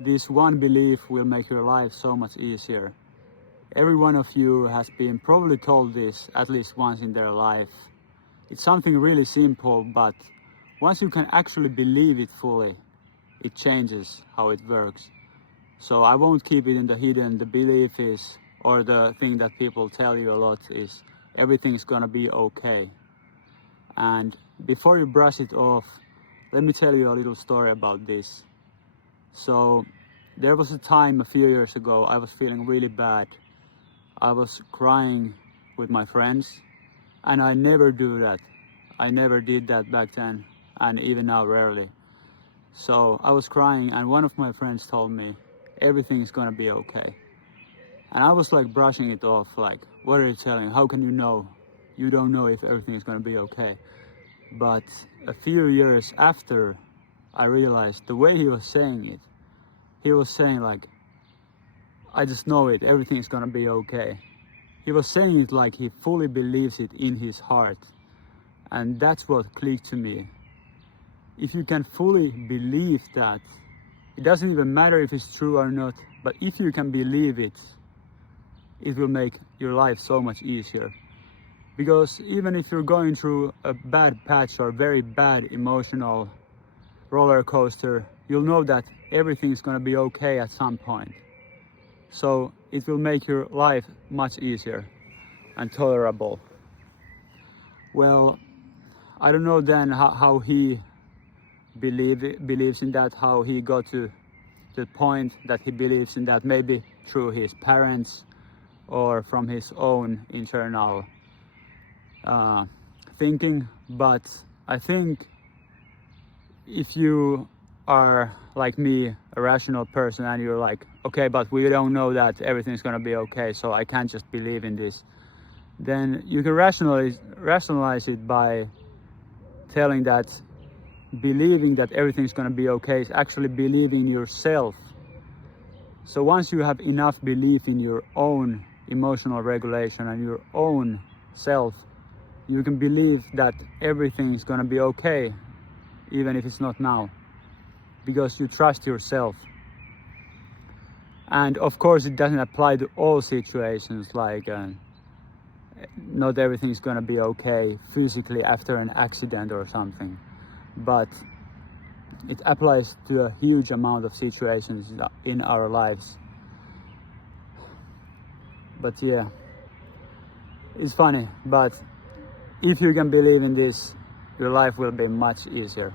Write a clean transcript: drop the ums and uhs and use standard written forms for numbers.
this one belief will make your life so much easier. Every one of you has been probably told this at least once in their life. It's something really simple, but once you can actually believe it fully, it changes how it works. So I won't keep it in the hidden. The belief is, or the thing that people tell you a lot is, everything's gonna be okay. And before you brush it off, let me tell you a little story about this. So there was a time a few years ago I was feeling really bad. I was crying with my friends, and I never do that. I never did that back then, and even now rarely. So I was crying, and one of my friends told me, everything's gonna be okay. And I was like brushing it off, like, what are you telling? How can you know? You don't know if everything is gonna be okay. But a few years after, I realized the way he was saying it, he was saying like, I just know it, everything's gonna be okay. He was saying it like he fully believes it in his heart. And that's what clicked to me. If you can fully believe that, it doesn't even matter if it's true or not, but if you can believe it, it will make your life so much easier. Because even if you're going through a bad patch or very bad emotional roller coaster, you'll know that everything's gonna be okay at some point. So it will make your life much easier and tolerable. Well, I don't know then how he believes in that, how he got to the point that he believes in that, maybe through his parents or from his own internal thinking. But I think if you are like me, a rational person, and you're like, okay, but we don't know that everything's gonna be okay, so I can't just believe in this, then you can rationalize it by telling that believing that everything's gonna be okay is actually believing in yourself. So once you have enough belief in your own emotional regulation and your own self, you can believe that everything's gonna be okay, even if it's not now, because you trust yourself. And of course it doesn't apply to all situations, like not everything's gonna be okay physically after an accident or something, but it applies to a huge amount of situations in our lives. But yeah, it's funny, but if you can believe in this, your life will be much easier.